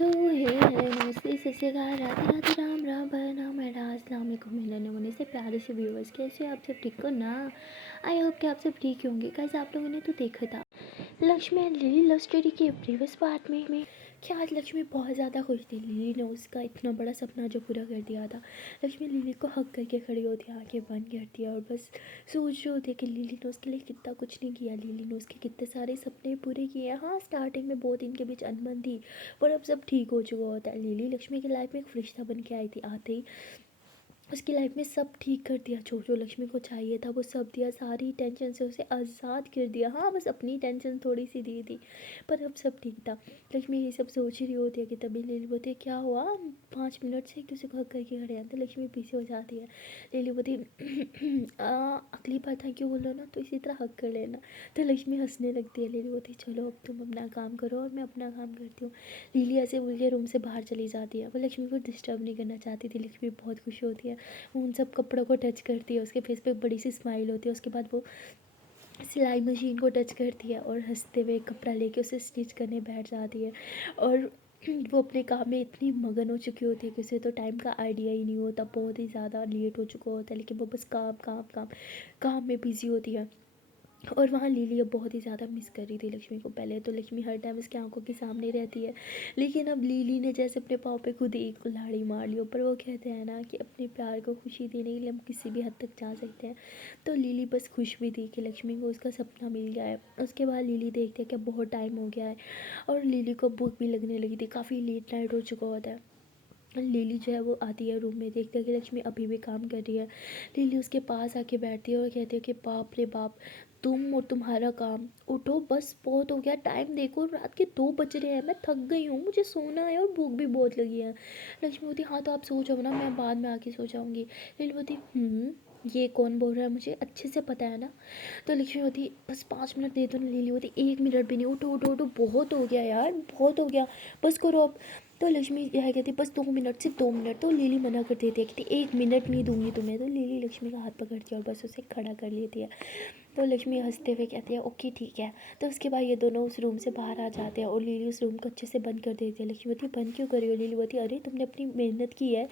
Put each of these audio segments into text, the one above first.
सो हे नमस्ते सत श्री अकाल राधे राधे राम राम बना मेरा अस्सलाम वालेकुम मिलने होने से प्यारे से व्यूवर्स, कैसे आप सब ठीक हो ना। आई होप कि आप सब ठीक होंगे। कैसे आप लोगों ने तो देखा था Lakshmi and lily love story के प्रीवियस पार्ट में कि आज लक्ष्मी बहुत ज़्यादा खुश थी। लिली ने उसका इतना बड़ा सपना जो पूरा कर दिया था। लक्ष्मी लिली को हक करके खड़ी होती, आंखें बंद करती है और बस सोच रहे होते कि लिली ने उसके लिए कितना कुछ नहीं किया, लिली ने उसके कितने सारे सपने पूरे किए। हाँ, स्टार्टिंग में बहुत इनके बीच अनबन थी, पर अब सब ठीक हो चुका होता है। लिली लक्ष्मी की लाइफ में एक फरिश्ता बन के आई थी। आते ही उसकी लाइफ में सब ठीक कर दिया, जो जो लक्ष्मी को चाहिए था वो सब दिया, सारी टेंशन से उसे आज़ाद कर दिया। हाँ, बस अपनी टेंशन थोड़ी सी दी थी, पर अब सब ठीक था। लक्ष्मी ये सब सोच रही होती है कि तभी लिली बोलती है क्या हुआ, 5 मिनट से एक दूसरे को हक करके खड़े हैं। तो लक्ष्मी पीछे हो जाती है। लिली बोलती अगली बार थैंक यू बोलो ना तो इसी तरह हक कर लेना। तो लक्ष्मी हंसने लगती है। लिली बोलती चलो अब तुम अपना काम करो और मैं अपना काम करती हूँ। लिली ऐसे बोल के रूम से बाहर चली जाती है। वो लक्ष्मी को डिस्टर्ब नहीं करना चाहती थी। लक्ष्मी बहुत खुश होती है, वो उन सब कपड़ों को टच करती है, उसके फेस पे बड़ी सी स्माइल होती है। उसके बाद वो सिलाई मशीन को टच करती है और हंसते हुए कपड़ा लेके उसे स्टिच करने बैठ जाती है। और वो अपने काम में इतनी मगन हो चुकी होती है कि उसे तो टाइम का आइडिया ही नहीं होता, बहुत ही ज़्यादा लेट हो चुका होता है, लेकिन वो बस काम काम काम काम में बिजी होती है। और वहाँ लिली अब बहुत ही ज़्यादा मिस कर रही थी लक्ष्मी को। पहले तो लक्ष्मी हर टाइम उसकी आंखों के सामने रहती है, लेकिन अब लिली ने जैसे अपने पाँव पे खुद एक कुल्हाड़ी मार ली। पर वो कहते हैं ना कि अपने प्यार को खुशी देने के लिए हम किसी भी हद तक जा सकते हैं। तो लिली बस खुश भी थी कि लक्ष्मी को उसका सपना मिल गया है। उसके बाद लिली देखते हैं कि बहुत टाइम हो गया है और लिली को भूख भी लगने लगी थी, काफ़ी लेट नाइट हो चुका होता है। लिली जो है वो आती है रूम में, देखते हैं कि लक्ष्मी अभी भी काम कर रही है। लिली उसके पास आके बैठती है और कहती है कि बाप रे बाप, तुम और तुम्हारा काम, उठो बस बहुत हो गया, टाइम देखो रात के 2 बज रहे हैं, मैं थक गई हूँ, मुझे सोना है और भूख भी बहुत लगी है। लक्ष्मी बोलती हाँ तो आप सो जाओ ना, मैं बाद में आके सो जाऊँगी। लिली बोलती ये कौन बोल रहा है, मुझे अच्छे से पता है ना। तो लक्ष्मी होती बस 5 मिनट दे दो ना। लिली होती 1 मिनट भी नहीं, उठो उठो उठो, बहुत हो गया यार, बहुत हो गया, बस करो अब। तो लक्ष्मी यह कहती बस 2 मिनट, सिर्फ 2 मिनट। तो लिली मना कर देती है, कहती 1 मिनट नहीं दूंगी तुम्हें। तो लिली लक्ष्मी का हाथ पकड़ती है और बस उसे खड़ा कर लेती है। तो लक्ष्मी हंसते हुए कहती है ओके ठीक है। तो उसके बाद ये दोनों उस रूम से बाहर आ जाते हैं और लिली उस रूम को अच्छे से बंद कर देती है। लक्ष्मी बोलती बंद क्यों करी हो। लिली बोलती अरे तुमने अपनी मेहनत की है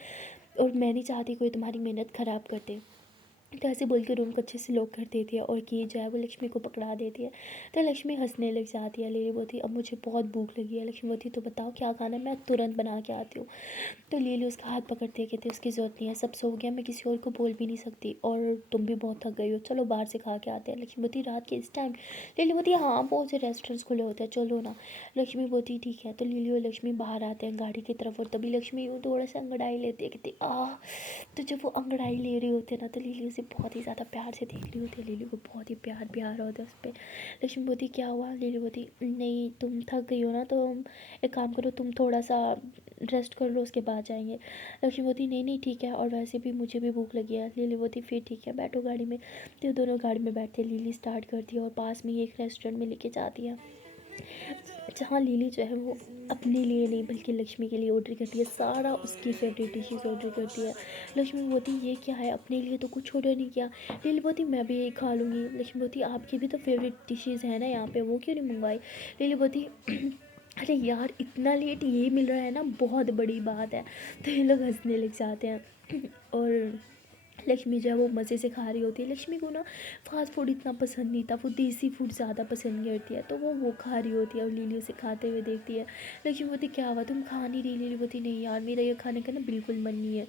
और मैं नहीं चाहती कोई तुम्हारी मेहनत ख़राब कर दे। तो ऐसे बोल के रूम को अच्छे से लॉक कर देती है और की जो है वो लक्ष्मी को पकड़ा देती है। तो लक्ष्मी हंसने लग जाती है। लिली बोलती अब मुझे बहुत भूख लगी है। लक्ष्मी बोलती तो बताओ क्या खाना है, मैं तुरंत बना के आती हूँ। तो लिली उसका हाथ पकड़ती है, कहती उसकी ज़रूरत नहीं है, सब सो गया, मैं किसी और को बोल भी नहीं सकती और तुम भी बहुत थक गई हो, चलो बाहर से खा के आते हैं। लक्ष्मी बोलती रात के इस टाइम। लिली बोलती हाँ बहुत से रेस्टोरेंट्स खुले होते हैं, चलो ना। लक्ष्मी बोलती ठीक है। तो लिली और लक्ष्मी बाहर आते हैं गाड़ी की तरफ और तभी लक्ष्मी वो थोड़ा सा अंगड़ाई लेती है, कहती तो जब वो अंगड़ाई ले रही होती है ना तो लिली उसे बहुत ही ज़्यादा प्यार से देख रही होती है। लिली को बहुत ही प्यार प्यार होता है उस पर। लक्ष्मी बोलती क्या हुआ। लिली बोलती नहीं तुम थक गई हो ना, तो एक काम करो, तुम थोड़ा सा रेस्ट कर लो, उसके बाद जाएंगे। लक्ष्मी बोलती नहीं नहीं ठीक है, और वैसे भी मुझे भी भूख लगी है। लिली बोलती फिर ठीक है बैठो गाड़ी में। तो दोनों गाड़ी में बैठते, लिली स्टार्ट करती है और पास में ही एक रेस्टोरेंट में लेके जाती है, जहाँ लिली जो है वो अपने लिए नहीं बल्कि लक्ष्मी के लिए ऑर्डर करती है। सारा उसकी फेवरेट डिशेस ऑर्डर करती है। लक्ष्मी बोलती ये क्या है, अपने लिए तो कुछ ऑर्डर नहीं किया। लिली बोलती मैं भी यही खा लूँगी। लक्ष्मी बोलती आपकी भी तो फेवरेट डिशेस है ना यहाँ पे, वो क्यों नहीं मंगवाई। लिली बोलती अरे यार इतना लेट ये मिल रहा है ना, बहुत बड़ी बात है। तो ये लोग हंसने लग जाते हैं और लक्ष्मी जो है वो मज़े से खा रही होती है। लक्ष्मी को ना फास्ट फूड इतना पसंद नहीं था, वो देसी फूड ज़्यादा पसंद करती है, तो वो खा रही होती है और लिली उसे खाते हुए देखती है। लक्ष्मी बोलती क्या हुआ तुम खा नहीं रही। लिली बोलती नहीं यार मेरा ये खाने का ना बिल्कुल मन नहीं है।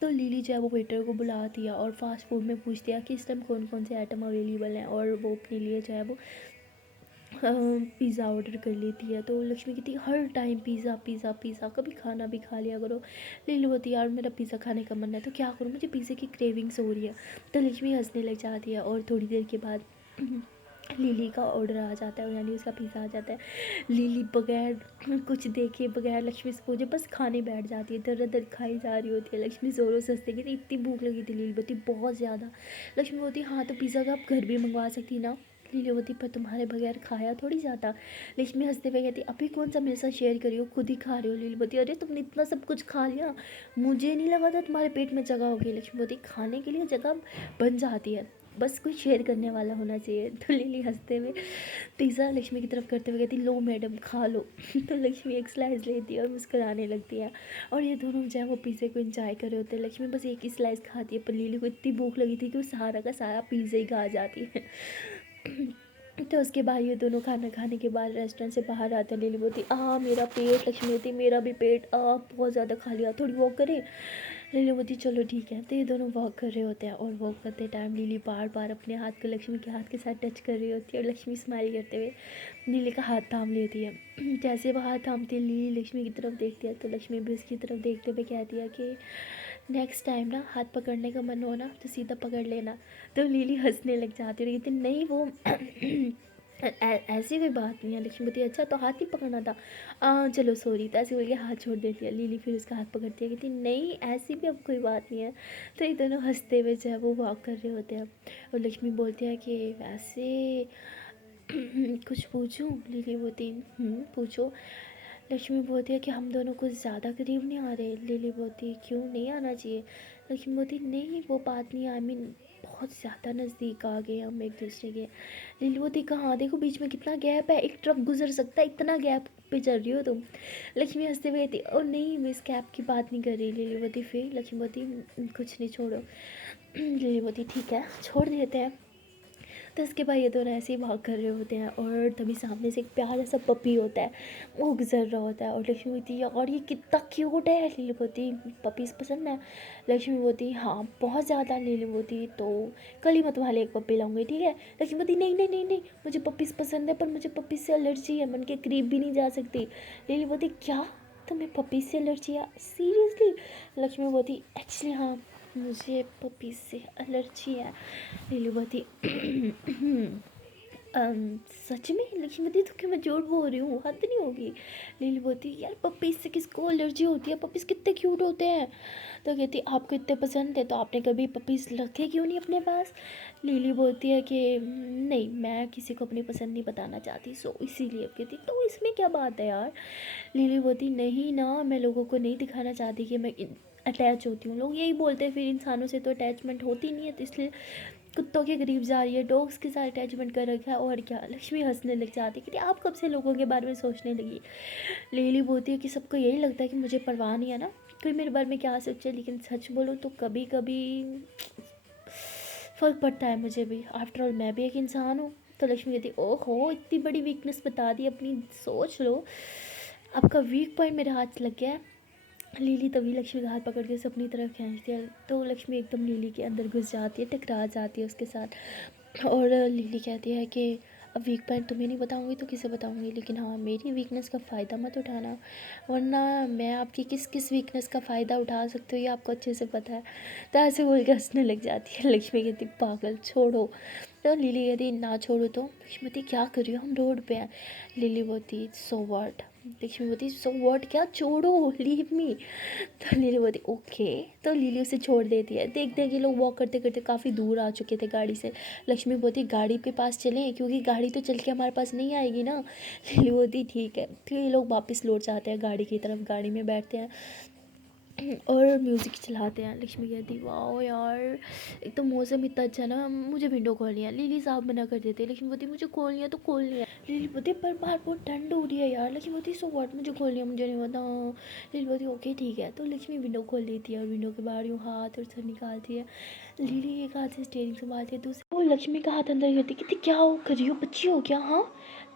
तो लिली जो है वो वेटर को बुलाती है और फास्ट फूड में पूछती है कि इस टाइम कौन कौन से आइटम अवेलेबल हैं, और वो अपने लिए जो है वो पिज़्ज़ा ऑर्डर कर लेती है। तो लक्ष्मी कहती हर टाइम पिज़्ज़ा पिज़्ज़ा पिज़्ज़ा, कभी खाना भी खा लिया करो। लिली बोलती यार मेरा पिज़्ज़ा खाने का मन है तो क्या करूँ, मुझे पिज़्ज़े की क्रेविंग्स हो रही है। तो लक्ष्मी हंसने लग जाती है और थोड़ी देर के बाद लिली का ऑर्डर आ जाता है, यानी उसका पिज़्ज़ा आ जाता है। लिली बगैर कुछ देखे, बगैर लक्ष्मी से पूछे बस खाने बैठ जाती है, दर दर खाई जा रही होती है। लक्ष्मी ज़ोरों से हंसती है कि इतनी भूख लगी थी। लिली बोलती बहुत ज़्यादा। लक्ष्मी बोलती हाँ तो पिज़्ज़ा का आप घर भी मंगवा सकती ना। लिली होती पर तुम्हारे बगैर खाया थोड़ी जाता। लक्ष्मी हंसते हुए कहती अभी कौन सा मेरे साथ शेयर करी हो, खुद ही खा रही हो। लिली बोलती अरे तुमने इतना सब कुछ खा लिया, मुझे नहीं लगा था तुम्हारे पेट में जगह होगी। लक्ष्मी बोलती खाने के लिए जगह बन जाती है, बस कोई शेयर करने वाला होना चाहिए। तो लिली हंसते हुए पिज़्ज़ा लक्ष्मी की तरफ करते हुए कहती, लो मैडम खा लो। तो लक्ष्मी एक स्लाइस लेती है और मुस्कुराने लगती है, और ये दोनों जो है वो पिज़्ज़े को इंजॉय कर रहे होते हैं। लक्ष्मी बस एक ही स्लाइस खाती है, पर लिली को इतनी भूख लगी थी कि वो सारा का सारा पिज़्ज़ा ही खा जाती है। तो उसके बाद ये दोनों खाना खाने के बाद रेस्टोरेंट से बाहर आते हैं। लिली बोलती, मेरा पेट। लक्ष्मी बोलती, मेरा भी पेट बहुत ज़्यादा खा लिया, थोड़ी वॉक करें। लिली बोलती, चलो ठीक है। तो ये दोनों वॉक कर रहे होते हैं, और वॉक करते टाइम लिली बार बार अपने हाथ को लक्ष्मी के हाथ के साथ टच कर रही होती है, और लक्ष्मी स्माइल करते हुए लिली का हाथ थाम लेती है। जैसे वो हाथ थामती है, लिली लक्ष्मी की तरफ देखती है, तो लक्ष्मी भी उसकी तरफ देखते हुए कहती है कि नेक्स्ट टाइम ना हाथ पकड़ने का मन हो ना तो सीधा पकड़ लेना। तो लिली हंसने लग जाती है, कहती नहीं वो ऐसी कोई बात नहीं है। लक्ष्मी बोलती, अच्छा तो हाथ ही पकड़ना था, चलो सॉरी। तो ऐसे बोल के हाथ छोड़ देती है। लिली फिर उसका हाथ पकड़ती है, कहती नहीं ऐसी भी अब कोई बात नहीं है। तो ये दोनों हंसते हुए जो है वो वॉक कर रहे होते हैं, और लक्ष्मी बोलती है कि वैसे कुछ पूछूं। लिली बोलती, पूछो। लक्ष्मी बोलती है कि हम दोनों कुछ ज़्यादा करीब नहीं आ रहे। लिली बोलती, क्यों नहीं आना चाहिए। लक्ष्मी बोलती, नहीं वो बात नहीं, आई मीन बहुत ज़्यादा नज़दीक आ गए हम एक दूसरे के। लिली बोलती, कहाँ, देखो बीच में कितना गैप है, एक ट्रक गुजर सकता है, इतना गैप पे चल रही हो तुम। लक्ष्मी हंसते हुए कहती, और नहीं मैं इस गैप की बात नहीं कर रही। लिली बोलती, फिर। लक्ष्मी बोलती, कुछ नहीं, छोड़ो। लिली बोलती, ठीक है छोड़ देते हैं। तो इसके बाद ये दोनों ऐसे ही भाग कर रहे होते हैं, और तभी सामने से एक प्यारा सा पपी होता है, वो गुजर रहा होता है, और लक्ष्मी बोलती है और ये कितना क्यूट है। लिली बोलती, पपीज़ पसंद है। लक्ष्मी बोलती, हाँ बहुत ज़्यादा। लिली बोलती, तो कल ही मैं तुम्हारे एक पपी लाऊंगी, ठीक है। लक्ष्मी बोलती, नहीं नहीं नहीं नहीं, मुझे पपीज़ पसंद है, पर मुझे पपीज़ से एलर्जी है, मैं उनके करीब भी नहीं जा सकती। लिली बोलती, क्या तुम्हें पपीज़ से एलर्जी है, सीरियसली। लक्ष्मी बोलती, एक्चुअली हाँ मुझे पपीज़ से एलर्जी है। लिली बोलती, सच में। लक्ष्मी बोलती, तो क्या मैं झूठ बोल रही हूँ, हद नहीं होगी। लिली बोलती, यार पपीज़ से किसको एलर्जी होती है, पपीज़ कितने क्यूट होते हैं। तो कहती, आपको इतने पसंद है तो आपने कभी पपीज़ रखे क्यों नहीं अपने पास। लिली बोलती है कि नहीं मैं किसी को अपनी पसंद नहीं बताना चाहती, सो इसीलिए। कहती, तो इसमें क्या बात है यार। लिली बोलती, नहीं ना, मैं लोगों को नहीं दिखाना चाहती कि मैं अटैच होती हूँ। लोग यही बोलते हैं फिर इंसानों से तो अटैचमेंट होती नहीं है, तो इसलिए कुत्तों के करीब जा रही है, डॉग्स के साथ अटैचमेंट कर रखा है, और क्या। लक्ष्मी हंसने लग जाती है कि आप कब से लोगों के बारे में सोचने लगी। लिली बोलती है कि सबको यही लगता है कि मुझे परवाह नहीं है ना, कोई मेरे बारे में क्या सोचे, लेकिन सच बोलो तो कभी कभी फ़र्क पड़ता है मुझे भी, आफ्टर ऑल मैं भी एक इंसान हूँ। तो लक्ष्मी कहती, ओहो इतनी बड़ी वीकनेस बता दी अपनी, सोच लो आपका वीक पॉइंट मेरे हाथ से लग गया है। लिली तभी लक्ष्मी का हाथ पकड़ के उसे अपनी तरफ खींचती है, तो लक्ष्मी एकदम लिली के अंदर घुस जाती है, टकरा जाती है उसके साथ। और लिली कहती है कि अब वीक पॉइंट तुम्हें नहीं बताऊंगी तो किसे बताऊंगी, लेकिन हाँ मेरी वीकनेस का फ़ायदा मत उठाना, वरना मैं आपकी किस किस वीकनेस का फ़ायदा उठा सकती हूँ ये आपको अच्छे से पता है। तो ऐसे बोल के हंसने लग जाती है। लक्ष्मी कहती, पागल छोड़ो। तो लिली कहती, ना छोड़ो तो। लक्ष्मी बोलती, क्या कर रही हो, हम रोड पे हैं। लिली बोलती, सो व्हाट। लक्ष्मी बोलती, सो व्हाट क्या, छोड़ो, लीव मी। तो लिली बोलती, ओके। तो लिली उसे छोड़ देती है। देखते हैं कि लोग वॉक करते करते काफ़ी दूर आ चुके थे गाड़ी से। लक्ष्मी बोलती, गाड़ी के पास चलें, क्योंकि गाड़ी तो चल के हमारे पास नहीं आएगी ना। लिली बोलती, ठीक है। तो ये लोग वापस लौट जाते हैं गाड़ी की तरफ, गाड़ी में बैठते हैं और म्यूज़िक चलाते हैं। लक्ष्मी कहती, वाह यार एक तो मौसम इतना अच्छा ना, मुझे विंडो खोलनी है। लिली साहब मना कर देते हैं। लक्ष्मी बोलती, मुझे खोलनी है तो खोलनी है। लिली बोलती, पर बाहर बहुत ठंड हो रही है यार। लक्ष्मी बोलती, सो व्हाट, मुझे खोलनी है, मुझे नहीं पता। लिली बोलती, ओके ठीक है। तो लक्ष्मी विंडो खोल लेती है, और विंडो के बाहर यूँ हाथ और सर निकालती है। लिली एक हाथ से स्टेयरिंग संभालती है, दूसरे वो लक्ष्मी का हाथ अंदर करती, कहती क्या हो कर रही हो, बच्ची हो क्या। हाँ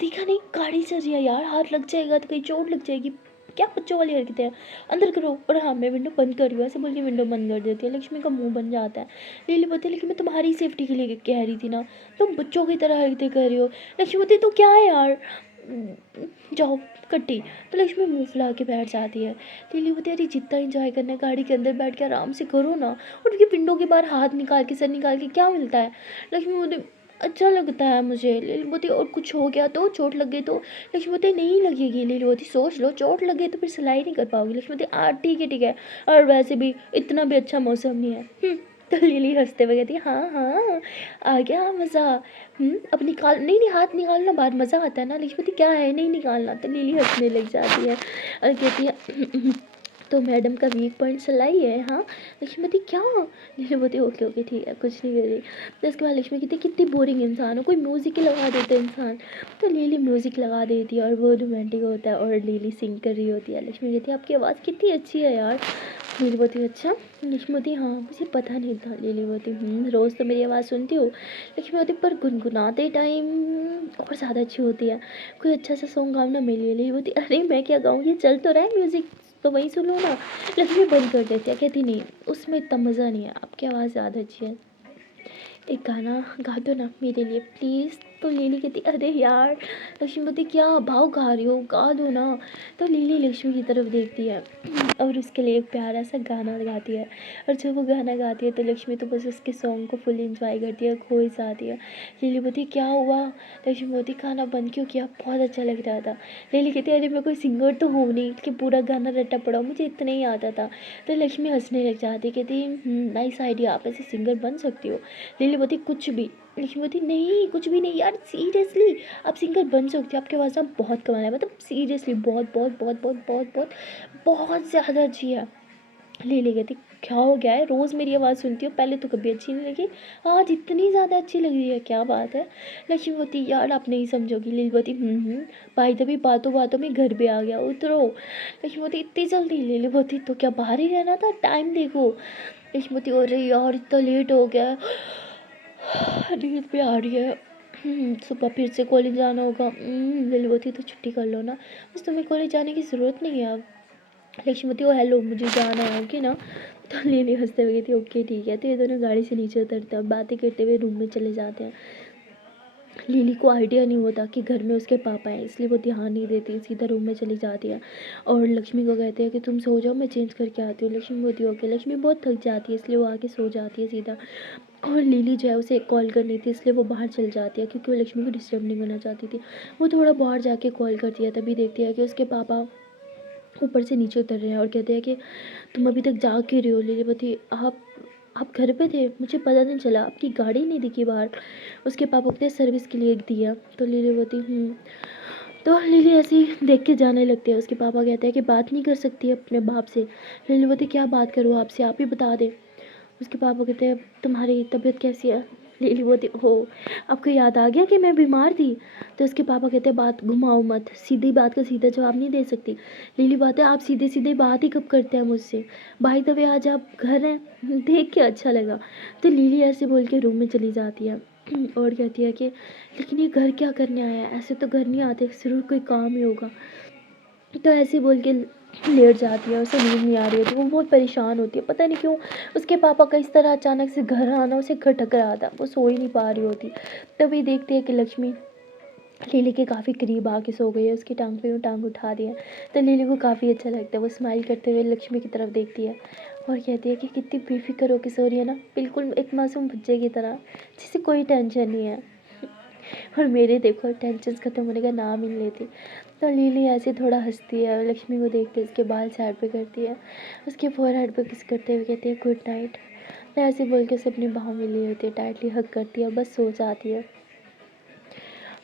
देखा नहीं गाड़ी चल रही है यार, हाथ लग जाएगा तो कहीं चोट लग जाएगी, क्या बच्चों वाली हरकतें हैं, अंदर करो। और हाँ मैं विंडो बंद कर रही हूँ, ऐसे बोल के विंडो बंद कर देती है। लक्ष्मी का मुंह बन जाता है। लिली बोलती है, लेकिन मैं तुम्हारी सेफ्टी के लिए कह रही थी ना, तुम बच्चों की तरह हरकतें कर रही हो। लक्ष्मी बोलती, तो क्या है यार, जाओ कट्टी। तो लक्ष्मी मुंह फुला के बैठ जाती है। लिली बोलती है, अरे जितना इंजॉय करना है गाड़ी के अंदर बैठ के आराम से करो ना, और ये विंडो के बाहर हाथ निकाल के सर निकाल के क्या मिलता है। लक्ष्मी बोलती, अच्छा लगता है मुझे। लिली बोलती, और कुछ हो गया तो, चोट लग गई तो। लक्ष्मी बोलती, नहीं लगेगी। लिली बोलती, सोच लो चोट लग गई तो फिर सिलाई नहीं कर पाओगी। लक्ष्मी बोलती, ठीक है ठीक है, और वैसे भी इतना भी अच्छा मौसम नहीं है। तो लिली हंसते हुए कहती, हाँ हाँ आ गया मज़ा। अब निकाल, नहीं नहीं हाथ निकालना बाहर मज़ा आता है ना। लक्ष्मी बोलती, क्या है नहीं निकालना। तो लिली हंसने लग जाती है और कहती है तो मैडम का वीक पॉइंट सलाई है। हाँ, लक्ष्मी बोलती क्या? लीली बोलती ओके ओके ठीक है, कुछ नहीं कर रही। तो उसके बाद लक्ष्मी कहती कितनी बोरिंग इंसान हो, कोई म्यूज़िक ही लगा देता है इंसान। तो लीली म्यूज़िक लगा देती है और वो रोमांटिक होता है और लीली सिंग कर रही होती है। लक्ष्मी कहती है आपकी आवाज़ कितनी अच्छी है यार। लीली बोलती अच्छा। लक्ष्मी बोलती हाँ मुझे पता नहीं था। लीली बोलती रोज़ तो मेरी आवाज़ सुनती हो। लक्ष्मी बोलती पर गुनगुनाते टाइम और ज़्यादा अच्छी होती है, कोई अच्छा सा सॉन्ग गाओ ना मेरे लिए। लीली बोलती अरे मैं क्या गाऊँ, ये चल तो रहा है म्यूज़िक, तो वही सुन लो ना। लक्ष्मी बंद कर देती है, कहती नहीं उसमें इतना मज़ा नहीं है, आपकी आवाज़ ज़्यादा अच्छी है, एक गाना गा दो ना मेरे लिए प्लीज़। तो लीली कहती अरे यार। लक्ष्मी बोलती क्या भाव गा रही हो, गा दो ना। तो लीली लक्ष्मी की तरफ देखती है और उसके लिए एक प्यारा सा गाना गाती है। और जब वो गाना गाती है तो लक्ष्मी तो बस उसके सॉन्ग को फुल इंजॉय करती है, खो जाती है। लीली बोलती क्या हुआ? लक्ष्मी बोलती खाना बंद क्यों किया, बहुत अच्छा लग रहा था। लीली कहती अरे मैं कोई सिंगर तो हूँ नहीं कि पूरा गाना रट्टा पड़ा, मुझे इतना ही आता था। तो लक्ष्मी हंसने लग जाती, कहती नाइस आइडिया, आप ऐसे सिंगर बन सकती हो। लीली बोलती कुछ भी। लक्ष्मी बोलती नहीं कुछ भी नहीं यार, सीरियसली आप सिंगर बन सकते हो, आपके आवाज़ में बहुत कमाल है, मतलब सीरियसली बहुत बहुत बहुत बहुत बहुत बहुत बहुत ज़्यादा अच्छी है। लीली कहती क्या हो गया है, रोज़ मेरी आवाज़ सुनती हो, पहले तो कभी अच्छी नहीं लगी, आज इतनी ज़्यादा अच्छी लग रही है, क्या बात है। लक्ष्मी बोलती यार आप नहीं समझोगी। लीली बोलती भाई तभी बातों बातों में घर पे आ गया, उतरो। लक्ष्मी बोलती इतनी जल्दी? लीली बोलती तो क्या बाहर ही रहना था, टाइम देखो। लक्ष्मी बोलती अरे यार इतना लेट हो गया है, नींद भी आ रही है, सुबह फिर से कॉलेज जाना होगा। लिली बोलती तो छुट्टी कर लो ना, बस तुम्हें कॉलेज जाने की ज़रूरत नहीं है अब। लक्ष्मी बोलती ओ हेलो मुझे जाना है ओके ना। तो लिली हंसते हुए कहती ओके ठीक है। तो ये दोनों गाड़ी से नीचे उतरते हैं, बातें करते हुए रूम में चले जाते हैं। लिली को आइडिया नहीं होता कि घर में उसके पापा हैं, इसलिए वो ध्यान नहीं देती, सीधा रूम में चली जाती है और लक्ष्मी को कहते हैं कि तुम सो जाओ मैं चेंज करके आती हूँ। लक्ष्मी बोलती है ओके। लक्ष्मी बहुत थक जाती है इसलिए वो आके सो जाती है सीधा। और लिली जो है उसे कॉल करनी थी इसलिए वो बाहर चल जाती है क्योंकि वो लक्ष्मी को डिस्टर्ब नहीं करना चाहती थी। वो थोड़ा बाहर जाके कॉल करती है, तभी देखती है कि उसके पापा ऊपर से नीचे उतर रहे हैं और कहते हैं कि तुम अभी तक जाग क्यों रही हो। लिली बोलती आप घर पे थे, मुझे पता नहीं चला, आपकी गाड़ी नहीं दिखी बाहर। उसके पापा कहते सर्विस के लिए दिया। तो लिली बोलती तो लिली ऐसे ही देख के जाने लगती है। उसके पापा कहते हैं कि बात नहीं कर सकती अपने बाप से। लिली बोलती क्या बात करूँ आपसे, आप ही बता दें। उसके पापा कहते हैं तुम्हारी तबीयत कैसी है। लिली बोलती हो आपको याद आ गया कि मैं बीमार थी। तो उसके पापा कहते हैं बात घुमाओ मत, सीधी बात का सीधा जवाब नहीं दे सकती। लिली बात है आप सीधे सीधे बात ही कब करते हैं मुझसे, भाई तभी आज आप घर हैं, देख के अच्छा लगा। तो लिली ऐसे बोल के रूम में चली जाती है और कहती है कि लेकिन ये घर क्या करने आया है, ऐसे तो घर नहीं आते, ज़रूर कोई काम ही होगा। तो ऐसे बोल के लेट जाती है, उसे नींद नहीं आ रही होती, वो बहुत परेशान होती है, पता नहीं क्यों उसके पापा का इस तरह अचानक से घर आना उसे खटक रहा था, वो सो ही नहीं पा रही होती। तभी देखती है कि लक्ष्मी लिली के काफ़ी करीब आके सो गई है, उसकी टांग पे वो टांग उठा दी है। तो लिली को काफ़ी अच्छा लगता है, वो स्माइल करते हुए लक्ष्मी की तरफ देखती है और कहती है कि कितनी बेफिक्र होकर सो रही है ना, बिल्कुल एक मासूम बच्चे की तरह, जिसे कोई टेंशन नहीं है। और मेरे देखो टेंशन ख़त्म होने का नाम ही नहीं लेती। तो लिली ऐसे थोड़ा हंसती है और लक्ष्मी को देखते उसके बाल साइड पे करती है, उसके फोरहेड पे किस करते हुए कहती है गुड नाइट। तो ऐसे बोल के उसे अपनी बाहों में ले होती है, टाइटली हग करती है और बस सो जाती है।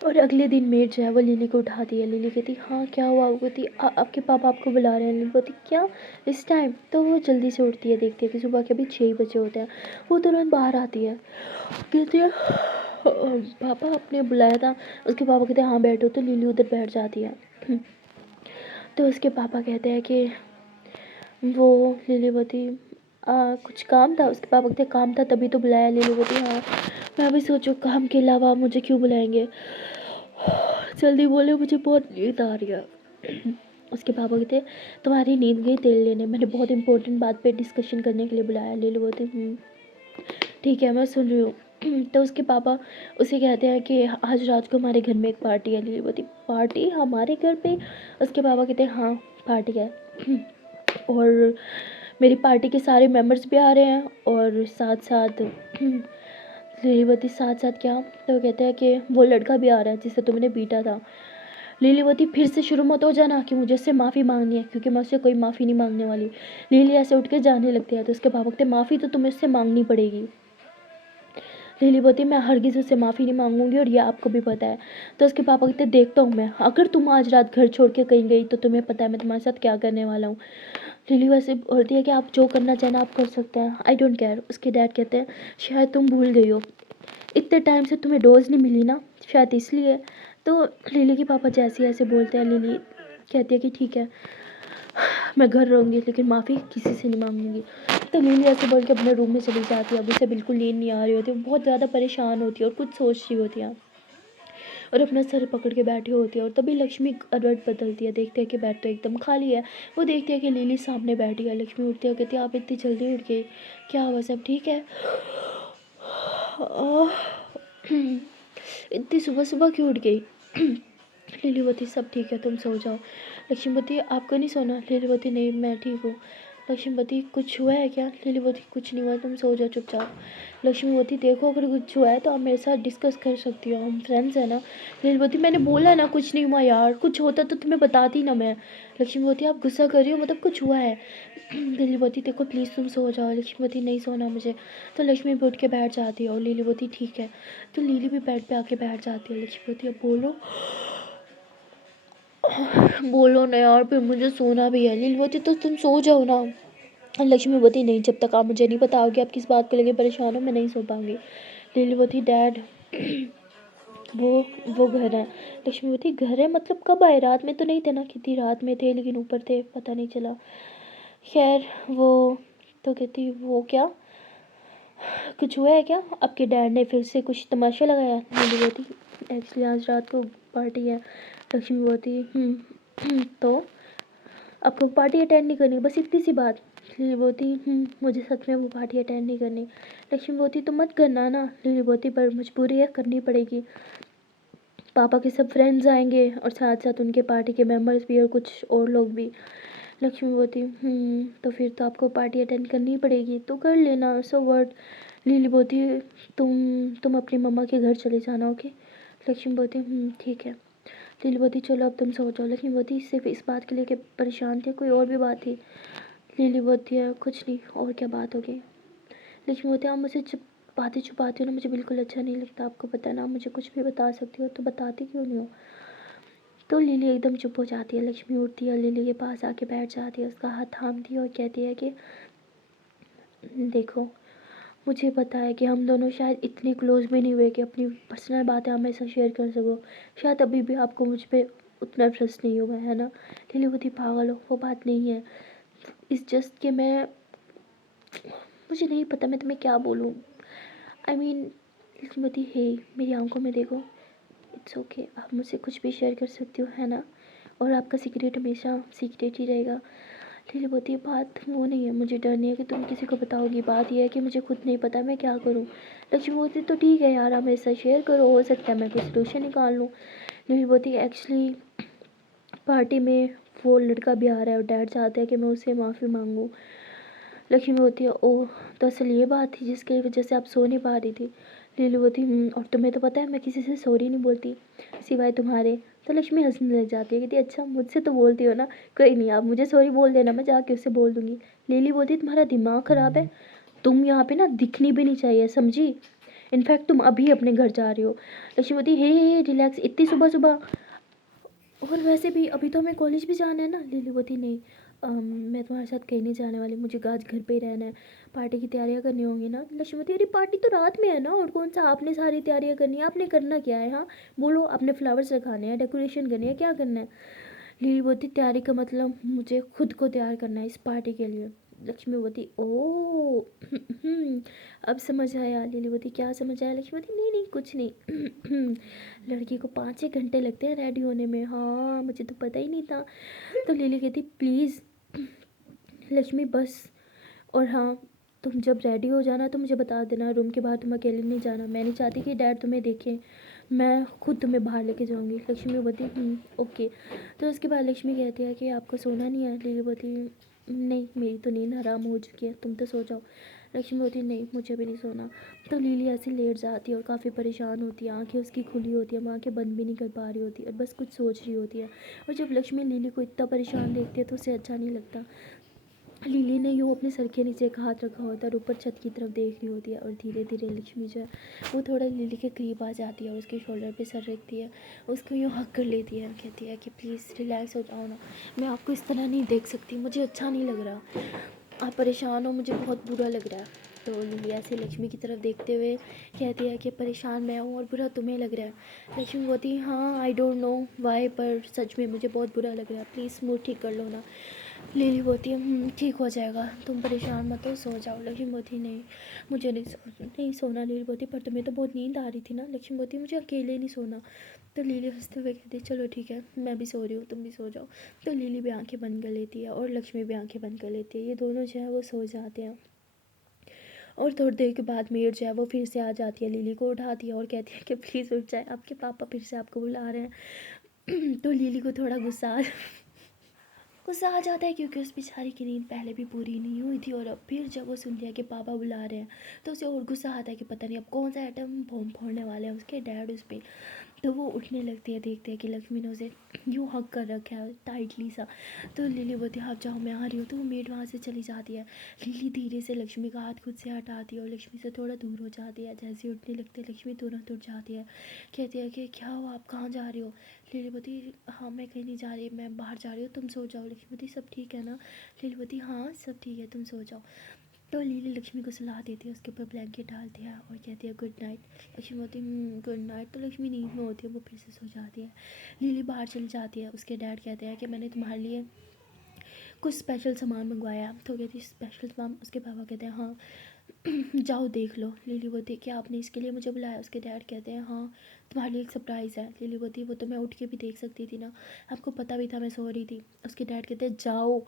और अगले दिन मेड जो है वो लिली को उठाती है। लिली कहती हाँ क्या हुआ। वो कहती आपके पापा आपको बुला रहे हैं। लिली कहती क्या इस टाइम। तो वो जल्दी से उठती है, देखती है कि सुबह के अभी 6 बजे होते हैं। वो तुरंत बाहर आती है, कहती है पापा आपने बुलाया था। उसके पापा कहते हैं हाँ बैठो। तो लिली उधर बैठ जाती है। तो उसके पापा कहते हैं कि वो लिली बोती कुछ काम था। उसके पापा कहते काम था तभी तो बुलाया। लिली बोती हाँ मैं भी सोचूं काम के अलावा मुझे क्यों बुलाएंगे, जल्दी बोले मुझे बहुत नींद आ रही है। उसके पापा कहते तुम्हारी नींद गई तेल लेने, मैंने बहुत इंपॉर्टेंट बात पे डिस्कशन करने के लिए बुलाया। लिली बोती ठीक है मैं सुन रही हूँ। तो उसके पापा उसे कहते हैं कि आज रात को हमारे घर में एक पार्टी है। लिली बोती पार्टी हमारे घर पे। उसके पापा कहते हैं हाँ पार्टी है और मेरी पार्टी के सारे मेंबर्स भी आ रहे हैं और साथ साथ लिलीवती साथ साथ क्या। तो वो कहते हैं कि वो लड़का भी आ रहा है जिसे तुमने पीटा था। लिलीवती फिर से शुरू मत हो जाना कि मुझे उससे माफ़ी मांगनी है, क्योंकि मैं उससे कोई माफ़ी नहीं मांगने वाली। लिली ऐसे उठ के जाने लगती है। तो उसके पापा कहते माफ़ी तो तुम्हें उससे मांगनी पड़ेगी। लिली बोलती मैं हरगिज़ उससे माफ़ी नहीं मांगूंगी और ये आपको भी पता है। तो उसके पापा कहते देखता हूँ मैं, अगर तुम आज रात घर छोड़ के कहीं गई तो तुम्हें पता है मैं तुम्हारे साथ क्या करने वाला हूँ। लिली वैसे बोलती है कि आप जो करना चाहें आप कर सकते हैं, आई डोंट केयर। उसके डैड कहते हैं शायद तुम भूल गई हो, इतने टाइम से तुम्हें डोज नहीं मिली ना, शायद इसलिए। तो लिली के पापा जैसे ऐसे बोलते हैं, लिली कहती है कि ठीक है मैं घर रहूँगी लेकिन माफ़ी किसी से नहीं मांगूंगी। तो लिली ऐसे बोल के अपने रूम में चली जाती है। अब उसे बिल्कुल नींद नहीं आ रही होती, वो बहुत ज़्यादा परेशान होती है और कुछ सोच रही होती है और अपना सर पकड़ के बैठी होती है। और तभी लक्ष्मी करवट बदलती है, देखते हैं कि बेड तो एकदम खाली है। वो देखती है कि लिली सामने बैठी है। लक्ष्मी उठती है, कहती है आप इतनी जल्दी उठ गई, क्या हुआ, सब ठीक है? इतनी सुबह सुबह क्यों उठ गई? लिलीवती सब ठीक है, तुम सो जाओ। लक्ष्मीवती आपको नहीं सोना? लिलीवती नहीं मैं ठीक हूँ। लक्ष्मीवती कुछ हुआ है क्या? लिलीवती कुछ नहीं हुआ, तुम सो जाओ चुपचाप। लक्ष्मीवती देखो अगर कुछ हुआ है तो आप मेरे साथ डिस्कस कर सकती हो, हम फ्रेंड्स हैं ना। लिलीवती मैंने बोला ना कुछ नहीं हुआ यार, कुछ होता तो तुम्हें बताती ना मैं। लक्ष्मीवती आप गुस्सा कर रही हो, मतलब कुछ हुआ है। लिलीवती देखो प्लीज़ तुम सो जाओ। लक्ष्मीवती नहीं सोना मुझे। तो लक्ष्मी भी उठ के बैठ जाती है और लिलीवती ठीक है। तो लिली भी बेड पे आके बैठ जाती है। लक्ष्मीवती अब बोलो, बोलो ना यार, फिर मुझे सोना भी है। लीलवती तो तुम सो जाओ ना। लक्ष्मीवती नहीं, जब तक आप मुझे नहीं बताओगे आप किस बात को लेकर परेशान हो मैं नहीं सो पाऊंगी। लीलवती डैड वो वो घर है। लक्ष्मीवती घर है मतलब कब आए? रात में तो नहीं थे ना? कितनी रात में थे लेकिन ऊपर थे, पता नहीं चला। खैर वो तो कहती वो क्या कुछ हुआ है क्या? आपके डैड ने फिर से कुछ तमाशा लगाया? लीलवती एक्चुअली आज रात को पार्टी है। लक्ष्मीवती तो आपको पार्टी अटेंड नहीं करनी, बस इतनी सी बात? लिलीबोती मुझे सच में वो पार्टी अटेंड नहीं करनी। लक्ष्मीबोती तो मत करना ना। लिलीबोती पर मजबूरी है, करनी पड़ेगी। पापा के सब फ्रेंड्स आएंगे और साथ साथ उनके पार्टी के मेंबर्स भी और कुछ और लोग भी। लक्ष्मीबोती तो फिर तो आपको पार्टी अटेंड करनी ही पड़ेगी, तो कर लेना, सो व्हाट। लिलीबोती तुम अपनी मम्मा के घर चले जाना, ओके? लक्ष्मीबोती ठीक है। लिलीबोती चलो अब तुम सो जाओ। लक्ष्मीबोती सिर्फ इस बात के लिए कि परेशान थे, कोई और भी बात थी? लिलीबोती कुछ नहीं, और क्या बात होगी? लक्ष्मीबोती आप मुझसे बातें छुपाती हो ना, मुझे बिल्कुल अच्छा नहीं लगता। आपको पता है ना, आप मुझे कुछ भी बता सकती हो तो बताती क्यों नहीं हो? तो लिली एकदम चुप हो जाती है। लक्ष्मी उठती है, लिली के पास आके बैठ जाती है, उसका हाथ थामती है और कहती है कि देखो मुझे पता है कि हम दोनों शायद इतनी क्लोज भी नहीं हुए कि अपनी पर्सनल बातें हमेशा शेयर कर सको। शायद अभी भी आपको मुझ पर उतना ट्रस्ट नहीं हुआ है ना। लिलीबोती पागल हो, वो बात नहीं है। इस जस्ट कि मैं मुझे नहीं पता मैं तुम्हें क्या बोलूँ। आई मीन लक्ष्मीवती हे मेरी आंखों में देखो, इट्स ओके आप मुझसे कुछ भी शेयर कर सकती हो है ना, और आपका सीक्रेट हमेशा सीक्रेट ही रहेगा। लिलीबोती बात वो नहीं है, मुझे डर नहीं है कि तुम किसी को बताओगी, बात यह है कि मुझे खुद नहीं पता मैं क्या करूँ। लक्ष्मीवती तो ठीक है यार, आप मेरे साथ शेयर करो, हो सकता है मैं कुछ सोल्यूशन निकाल लूँ। लिलीबोती एक्चुअली पार्टी में वो लड़का भी आ रहा है और डैड चाहते हैं कि मैं उससे माफ़ी मांगूँ। लक्ष्मी होती है ओह, तो असल ये बात थी जिसकी वजह से आप सो नहीं पा रही थी? लीलू होती और तुम्हें तो पता है मैं किसी से सॉरी नहीं बोलती सिवाय तुम्हारे। तो लक्ष्मी हंसने लग जाती है, कहती अच्छा मुझसे तो बोलती हो ना, कोई नहीं आप मुझे सॉरी बोल देना, मैं जाके उससे बोल दूंगी। लिली बोलती तुम्हारा दिमाग ख़राब है, तुम यहाँ पे ना दिखनी भी नहीं चाहिए, समझी? इनफैक्ट तुम अभी अपने घर जा रही हो। लक्ष्मी बोलती हे रिलैक्स, इतनी सुबह सुबह, और वैसे भी अभी तो हमें कॉलेज भी जाना है ना। लिली बोती नहीं मैं तुम्हारे साथ कहीं नहीं जाने वाली, मुझे आज घर पे ही रहना है, पार्टी की तैयारियां करनी होंगी ना। लक्ष्मीवती अरे पार्टी तो रात में है ना, और कौन सा आपने सारी तैयारियां करनी है? आपने करना क्या है? हाँ बोलो, आपने फ्लावर्स रखाने हैं, डेकोरेशन करनी है, क्या करना है? लिलीवती तैयारी का मतलब मुझे खुद को तैयार करना है इस पार्टी के लिए। लक्ष्मीवती ओ अब समझ आया। लिलीवती क्या समझ आया? लक्ष्मीवती नहीं नहीं कुछ नहीं लड़की को 5-6 घंटे लगते हैं रेडी होने में, हाँ मुझे तो पता ही नहीं था। तो लिली कहती प्लीज़ लक्ष्मी बस, और हाँ तुम जब रेडी हो जाना तो मुझे बता देना, रूम के बाहर तुम अकेले नहीं जाना, मैं नहीं चाहती कि डैड तुम्हें देखें, मैं खुद तुम्हें बाहर लेके जाऊंगी। लक्ष्मी बोती ओके। तो उसके बाद लक्ष्मी कहती है कि आपको सोना नहीं है? लिली बोती नहीं मेरी तो नींद हराम हो चुकी है, तुम तो सो जाओ। लक्ष्मी बोती नहीं मुझे भी नहीं सोना। तो लिली ऐसे लेट जाती है और काफ़ी परेशान होती है, आंखें उसकी खुली होती है, आंखें बंद भी नहीं कर पा रही होती है और बस कुछ सोच रही होती है। और जब लक्ष्मी लिली को इतना परेशान देखती है तो उसे अच्छा नहीं लगता। लिली ने यूँ अपने सर के नीचे एक हाथ रखा होता है और ऊपर छत की तरफ देख रही होती है, और धीरे धीरे लक्ष्मी जो है वो थोड़ा लिली के करीब आ जाती है और उसके शोल्डर पे सर रखती है, उसको यूँ हक कर लेती है, कहती है कि प्लीज़ रिलैक्स हो जाओ ना, मैं आपको इस तरह नहीं देख सकती, मुझे अच्छा नहीं लग रहा, आप परेशान हो, मुझे बहुत बुरा लग रहा है। तो लिली ऐसे लक्ष्मी की तरफ देखते हुए कहती है कि परेशान मैं हूँ और बुरा तुम्हें लग रहा है। लक्ष्मी बोलती है हाँ आई डोंट नो वाई, पर सच में मुझे बहुत बुरा लग रहा है, प्लीज़ मूड ठीक कर लो ना। लिली बोलती है ठीक हो जाएगा, तुम परेशान मत हो, सो जाओ। लक्ष्मी बोलती नहीं मुझे नहीं सोना। लिली बोलती पर तुम्हें तो बहुत नींद आ रही थी ना। लक्ष्मी बोलती मुझे अकेले नहीं सोना। तो लिली हंसते हुए कहती चलो ठीक है, मैं भी सो रही हूँ, तुम भी सो जाओ। तो लिली भी आंखें बंद कर लेती है और लक्ष्मी भी आंखें बंद कर लेती है, ये दोनों जो है वो सो जाते हैं। और थोड़ी देर के बाद मेड जो है वो फिर से आ जाती है, लिली को उठाती है और कहती है कि प्लीज़ उठ जाए, आपके पापा फिर से आपको बुला रहे हैं। तो लिली को थोड़ा गुस्सा आ जाता है, क्योंकि उस बेचारी की नींद पहले भी पूरी नहीं हुई थी, और अब फिर जब वो सुनती है कि पापा बुला रहे हैं तो उसे और गुस्सा आता है कि पता नहीं अब कौन सा एटम बॉम्ब फोड़ने वाले हैं उसके डैड उस पर। तो वो उठने लगती है, देखते हैं कि लक्ष्मी ने उसे यूँ हक कर रखा है टाइटली सा। तो लिली बोलती है आप जाओ मैं आ रही हूँ, तो वो मेड वहाँ से चली जाती है। लिली धीरे से लक्ष्मी का हाथ खुद से हटाती है और लक्ष्मी से थोड़ा दूर हो जाती है। जैसे ही उठने लगती है लक्ष्मी तुरंत उठ जाती है, कहती है कि क्या हुआ, आप कहाँ जा रही हो। लिली बोलती हाँ मैं कहीं नहीं जा रही, मैं बाहर जा रही हूँ, तुम सो जाओ। लक्ष्मी बोलती सब ठीक है ना। लिली बोलती हाँ सब ठीक है, तुम सो जाओ। तो लिली लक्ष्मी को सुला देती है, उसके ऊपर ब्लैंकेट डालती है और कहती है गुड नाइट। लक्ष्मी बोलती गुड नाइट। तो लक्ष्मी नींद में होती है, वो फिर से सो जाती है। लिली बाहर चली जाती है, उसके डैड कहते हैं कि मैंने तुम्हारे लिए कुछ स्पेशल सामान मंगवाया। तो कहती है स्पेशल सामान, उसके पापा कहते हैं हाँ जाओ देख लो। लिली बोलती है क्या आपने इसके लिए मुझे बुलाया। उसके डैड कहते हैं हाँ तुम्हारे लिए एक सरप्राइज़ है। लिली बोलती है वो तो मैं उठ के भी देख सकती थी ना, आपको पता भी था मैं सो रही थी। उसके डैड कहते हैं जाओ।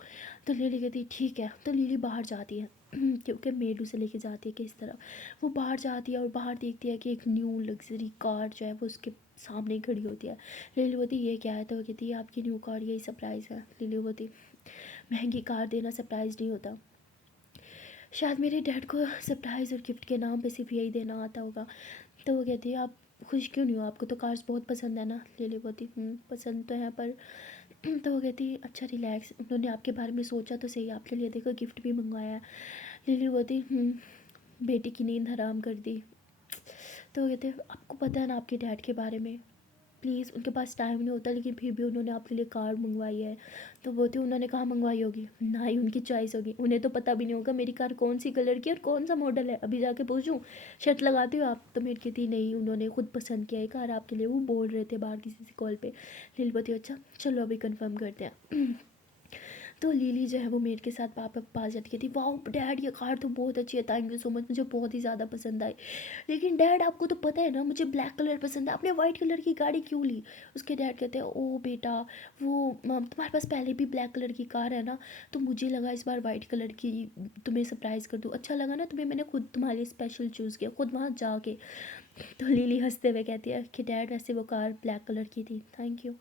तो लिली कहती है ठीक है। तो लिली बाहर जाती है क्योंकि मेड उसे लेके जाती है किस तरह। वो बाहर जाती है और बाहर देखती है कि एक न्यू लग्जरी कार जो है वो उसके सामने खड़ी होती है। लिली बोलती ये क्या है। तो वो कहती है आपकी न्यू कार, यही सरप्राइज़ है। लिली बोलती महंगी कार देना सरप्राइज़ नहीं होता, शायद मेरे डैड को सरप्राइज़ और गिफ्ट के नाम पे सिर्फ यही देना आता होगा। तो वो कहती है आप खुश क्यों नहीं हो, आपको तो कार्स बहुत पसंद है ना। लिली बोलती पसंद तो है पर तो वो कहती अच्छा रिलैक्स, उन्होंने आपके बारे में सोचा तो सही, आपके लिए देखो गिफ्ट भी मंगवाया है। लिली बोलती बेटी की नींद हराम कर दी। तो वो कहते आपको पता है ना आपके डैड के बारे में, प्लीज़ उनके पास टाइम नहीं होता, लेकिन फिर भी उन्होंने आपके लिए कार मंगवाई है। तो बोलती उन्होंने कहाँ मंगवाई होगी, ना ही उनकी चॉइस होगी, उन्हें तो पता भी नहीं होगा मेरी कार कौन सी कलर की और कौन सा मॉडल है, अभी जाके पूछूं शर्ट लगाती हो आप। तो मेरी कहती नहीं उन्होंने खुद पसंद किया है कार आपके लिए, वो बोल रहे थे बाहर किसी से कॉल पे। लिली बोलती अच्छा चलो अभी कंफर्म करते हैं। तो लिली जो है वो मेड के साथ पापा के पास जाती थी, वाह डैड ये कार तो बहुत अच्छी है, थैंक यू सो मच, मुझे बहुत ही ज़्यादा पसंद आई। लेकिन डैड आपको तो पता है ना मुझे ब्लैक कलर पसंद है, आपने वाइट कलर की गाड़ी क्यों ली। उसके डैड कहते हैं ओ बेटा वो तुम्हारे पास पहले भी ब्लैक कलर की कार है ना, तो मुझे लगा इस बार वाइट कलर की तुम्हें सरप्राइज़ कर दूँ, अच्छा लगा ना तुम्हें, मैंने खुद तुम्हारे लिए स्पेशल चूज़ किया खुद वहाँ जाके। तो लिली हंसते हुए कहती है कि डैड वैसे वो कार ब्लैक कलर की थी, थैंक यू।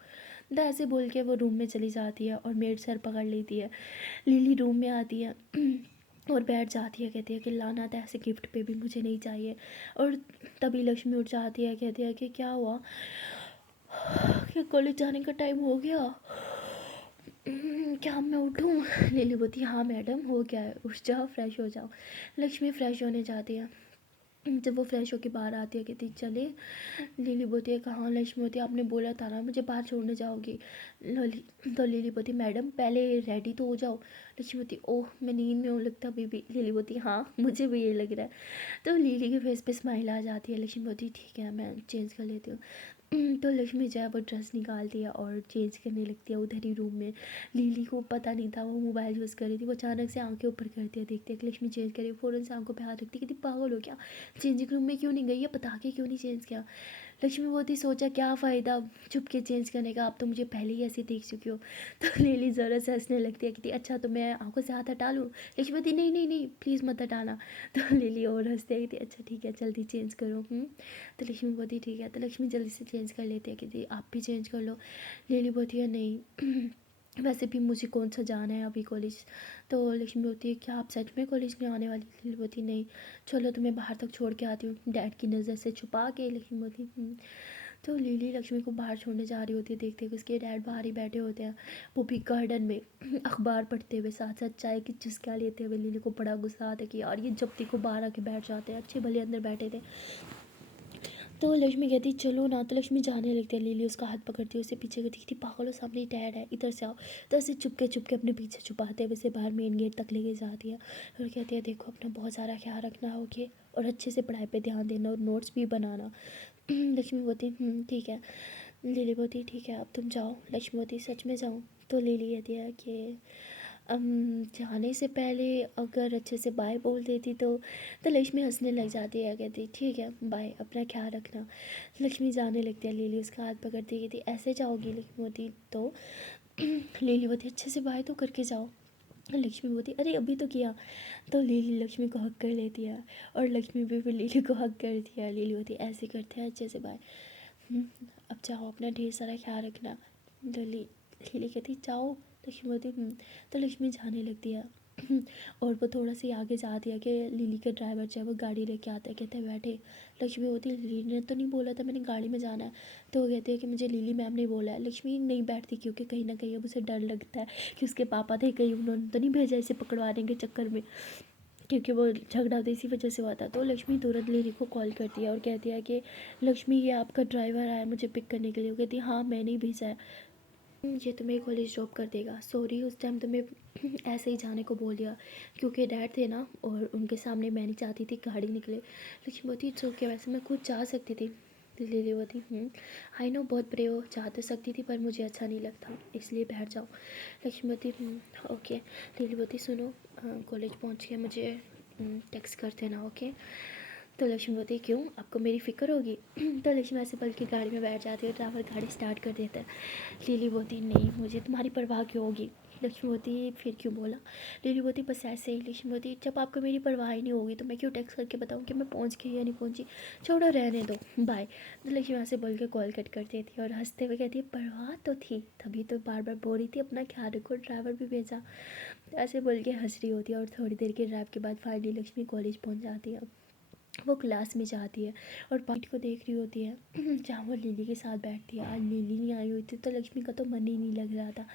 तो ऐसे बोल के वो रूम में चली जाती है और मेड सर पकड़ लेती है। लिली रूम में आती है और बैठ जाती है, कहती है कि लाना था ऐसे गिफ्ट पे भी मुझे नहीं चाहिए। और तभी लक्ष्मी उठ जाती है, कहती है कि क्या हुआ, क्या कॉलेज जाने का टाइम हो गया, क्या मैं उठूँ। लिली बोलती हाँ मैडम हो गया है, उठ जाओ फ्रेश हो जाओ। लक्ष्मी फ्रेश होने जाती है, जब वो फ्रेश होके बाहर आती है कहती चले। लिली बोलती है कहाँ। लक्ष्मी बोलती है आपने बोला था ना मुझे बाहर छोड़ने जाओगी। तो लिली बोलती मैडम पहले रेडी तो हो जाओ। लक्ष्मी बोलती ओह मैं नींद में हूँ लगता अभी भी। लिली बोलती हाँ मुझे भी ये लग रहा है। तो लिली के फेस पे स्माइल आ जाती है। लक्ष्मी बोलती ठीक है मैं चेंज कर लेती हूँ। तो लक्ष्मी जो है वो ड्रेस निकालती है और चेंज करने लगती है उधर ही रूम में। लिली को पता नहीं था वो मोबाइल यूज़ कर रही थी, वो अचानक से आंखें ऊपर करती है, देखती है कि लक्ष्मी चेंज करी, फ़ौरन से आंखों पे हाथ रखती है, कहती पागल हो क्या, चेंजिंग रूम में क्यों नहीं गई है, बता के क्यों नहीं चेंज किया। लक्ष्मी बोलती सोचा क्या फ़ायदा चुप के चेंज करने का, आप तो मुझे पहले ही ऐसे देख चुकी हो। तो लिली ज़रा से हंसने लगती है, कहती अच्छा तो मैं आंखों से हाथ हटा लूँ। लक्ष्मी बोलती नहीं नहीं नहीं प्लीज़ मत हटाना। तो लिली और हंसती है, कहती अच्छा ठीक है जल्दी चेंज करो। तो लक्ष्मी बोलती ठीक है। तो लक्ष्मी जल्दी से चेंज कर लेती है, कहती आप भी चेंज कर लो। लिली बोलती है नहीं वैसे भी मुझे कौन सा जाना है अभी कॉलेज। तो लक्ष्मी बोलती है क्या आप सच में कॉलेज में आने वाली। लिली बोलती नहीं चलो तुम्हें बाहर तक छोड़ के आती हूँ, डैड की नज़र से छुपा के। लक्ष्मी बोलती तो लिली लक्ष्मी को बाहर छोड़ने जा रही होती है, देखते हुए उसके डैड बाहर ही बैठे होते हैं, वो भी गार्डन में अखबार पढ़ते हुए, साथ साथ चाय की चुस्कियाँ लेते हुए। लिली को बड़ा गुस्सा आता है कि यार ये जब देखो बाहर आके बैठ जाते हैं, अच्छे भले अंदर बैठे थे। तो लक्ष्मी कहती चलो ना, तो लक्ष्मी जाने लगती है। लिली उसका हाथ पकड़ती है, उसे पीछे करती थी, पागलो सामने डैड है, इधर से आओ। तो ऐसे चुपके चुपके अपने पीछे छुपाते हुए से बाहर मेन गेट तक लेके जाती है और कहती है देखो अपना बहुत सारा ख्याल रखना होगी और अच्छे से पढ़ाई पे ध्यान देना और नोट्स भी बनाना। लक्ष्मी बोलती ठीक है। लिली बोलती ठीक है अब तुम जाओ। लक्ष्मी बोलती सच में जाऊँ? तो लिली कहती है कि जाने से पहले अगर अच्छे से बाय बोल देती तो लक्ष्मी हंसने लग जाती है, कहती ठीक है बाय, अपना ख्याल रखना। लक्ष्मी जाने लगती है, लिली उसका हाथ पकड़ती कहती ऐसे जाओगी? लक्ष्मी होती तो लिली होती अच्छे से बाय तो करके जाओ। लक्ष्मी बोलती अरे अभी तो किया। तो लिली लक्ष्मी को हक कर लेती है और लक्ष्मी भी फिर लिली को हक करती है। लिली होती ऐसे करते हैं अच्छे से बाय। अब जाओ अपना ढेर सारा ख्याल रखना। तो लिली कहती जाओ। लक्ष्मी बोलती तो लक्ष्मी जाने लगती है। और वो थोड़ा सी आगे जाती है कि लिली के ड्राइवर जो है वो गाड़ी लेके आता है, कहते हैं बैठे। लक्ष्मी होती है लिली ने तो नहीं बोला था मैंने गाड़ी में जाना है। तो वो कहती है कि मुझे लिली मैम ने बोला है। लक्ष्मी नहीं बैठती क्योंकि कहीं ना कहीं अब उसे डर लगता है कि उसके पापा थे, कहीं उन्होंने तो नहीं भेजा इसे पकड़वाने के चक्कर में, क्योंकि वो झगड़ा तो इसी वजह से हुआ था। तो लक्ष्मी तुरंत लिली को कॉल करती है और कहती है कि लक्ष्मी ये आपका ड्राइवर आया मुझे पिक करने के लिए। वो कहती है हाँ मैंने ही भेजा है, ये तुम्हें कॉलेज ड्रॉप कर देगा। सॉरी उस टाइम तुम्हें ऐसे ही जाने को बोल दिया क्योंकि डैड थे ना और उनके सामने मैं नहीं चाहती थी गाड़ी निकले। लक्ष्मी बोलती इट्स ओके, वैसे मैं खुद जा सकती थी। लिली बोलती आई नो बहुत ब्रेव, जा तो सकती थी पर मुझे अच्छा नहीं लगता इसलिए बैठ जाओ। लक्ष्मी बोलती ओके। लिली बोलती सुनो कॉलेज पहुंच के मुझे टेक्स्ट कर देना ओके। तो लक्ष्मी बोलती क्यों आपको मेरी फ़िक्र होगी? तो लक्ष्मी ऐसे पल की गाड़ी में बैठ जाती है, ड्राइवर गाड़ी स्टार्ट कर देता है। लिली बोलती नहीं मुझे तुम्हारी परवाह क्यों होगी? लक्ष्मी बोलती फिर क्यों बोला? लिली बोलती बस ऐसे ही। लक्ष्मी बोलती जब आपको मेरी परवाह ही नहीं होगी तो मैं क्यों टेक्स्ट करके बताऊँ कि मैं पहुँच गई या नहीं पहुँची? छोड़ो रहने दो बाय। तो लक्ष्मी वहाँ से बोल के कॉल कट कर देती है और हंसते हुए कहती है परवाह तो थी, तभी तो बार बार बोल रही थी अपना ख्याल रखो, ड्राइवर भी भेजा। तो ऐसे बोल के हंस रही होती है और थोड़ी देर के ड्राइव के बाद फाइनली लक्ष्मी कॉलेज पहुँच जाती है। वो क्लास में जाती है और पार्ट को देख रही होती है जहाँ वो लिली के साथ बैठती है। आज लिली नहीं आई हुई थी तो लक्ष्मी का तो मन ही नहीं लग रहा था।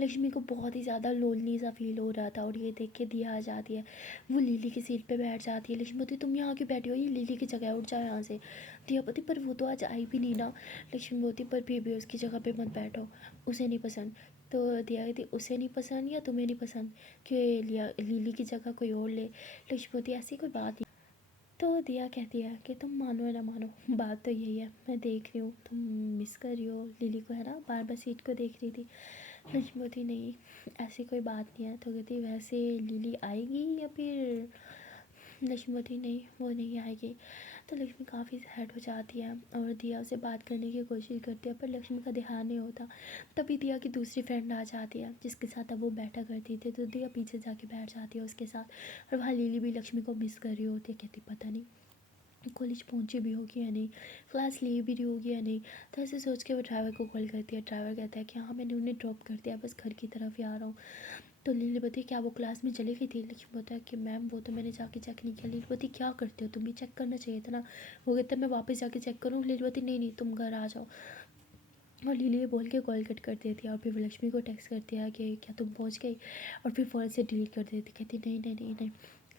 लक्ष्मी को बहुत ही ज़्यादा लोनली सा फील हो रहा था और ये देख के दिया आ जाती है, वो लिली की सीट पे बैठ जाती है। लक्ष्मी बोलती तुम यहाँ क्यों बैठी हो, ये लिली की जगह है, उठ जाओ यहाँ से। दिया बोलती पर वो तो आज आई भी नहीं ना। लक्ष्मी बोलती पर फिर भी उसकी जगह पर मत बैठो, उसे नहीं पसंद। तो दिया कहती उसे नहीं पसंद या तुम्हें नहीं पसंद कि लिया लिली की जगह कोई और ले? लक्ष्मी बोलती ऐसी कोई बात नहीं। तो दिया कहती है कि तुम मानो या ना मानो बात तो यही है, मैं देख रही हूँ तुम मिस कर रही हो लिली को है ना, बार बार सीट को देख रही थी। लक्ष्मी बोलती नहीं ऐसी कोई बात नहीं है। तो कहती वैसे लिली आएगी या फिर? लक्ष्मी बोलती नहीं वो नहीं आएगी। तो लक्ष्मी काफ़ी सैड हो जाती है और दिया उसे बात करने की कोशिश करती है पर लक्ष्मी का ध्यान नहीं होता। तभी दिया की दूसरी फ्रेंड आ जाती है जिसके साथ अब वो बैठा करती थी, तो दिया पीछे जाके बैठ जाती है उसके साथ और वहाँ लिली भी लक्ष्मी को मिस कर रही होती है, कहती पता नहीं कॉलेज पहुंची भी होगी या नहीं, क्लास ले भी रही होगी या नहीं। तो ऐसे सोच के वो ड्राइवर को कॉल करती है। ड्राइवर कहता है कि हाँ मैंने उन्हें ड्रॉप कर दिया, बस घर की तरफ ही आ रहा हूँ। तो लिली बोलती क्या वो क्लास में चली गई थी? लक्ष्मी बोलता है कि मैम वो तो मैंने जाके चेक नहीं किया। लिली बोलती क्या करते हो तुम भी, चेक करना चाहिए था ना। वो कहता है मैं वापस जाके चेक करूँ? लिली बोलती नहीं नहीं तुम घर आ जाओ। और लिली ये बोल के कॉल कट कर देती है और फिर लक्ष्मी को टेक्स्ट करती है कि क्या तुम पहुंच गई, और फिर फ़ोन से डिलीट कर देती, कहती नहीं नहीं नहीं नहीं।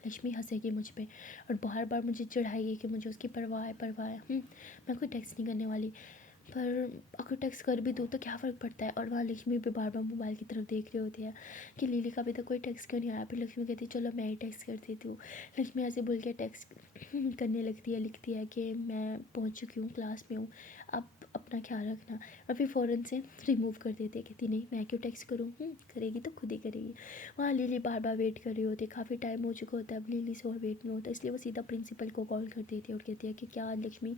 लक्ष्मी हंसेगी मुझ पे और बार बार मुझे चिढ़ाएगी कि मुझे उसकी परवाह है परवाह है। मैं कोई टेक्स्ट नहीं करने वाली, पर अगर टेक्स्ट कर भी दूँ तो क्या फ़र्क पड़ता है। और वहाँ लक्ष्मी भी बार बार मोबाइल की तरफ देख रही होती है कि लिली का अभी तक कोई टेक्स्ट क्यों नहीं आया। फिर लक्ष्मी कहती है चलो मैं ही टेक्स्ट कर देती हूँ। लक्ष्मी ऐसे बोल के टेक्स्ट करने लगती है, लिखती है कि मैं पहुँच चुकी हूँ, क्लास में हूँ, आप अपना ख्याल रखना। और फिर फ़ौरन से रिमूव कर देती है, कहती नहीं मैं क्यों टेक्स्ट करूँ, करेगी तो खुद ही करेगी। वहाँ लिली बार बार वेट कर रही होती है, काफ़ी टाइम हो चुका होता है, अब लिली से और वेट नहीं होता, इसलिए वो सीधा प्रिंसिपल को कॉल कर देती है और कहती है कि क्या लक्ष्मी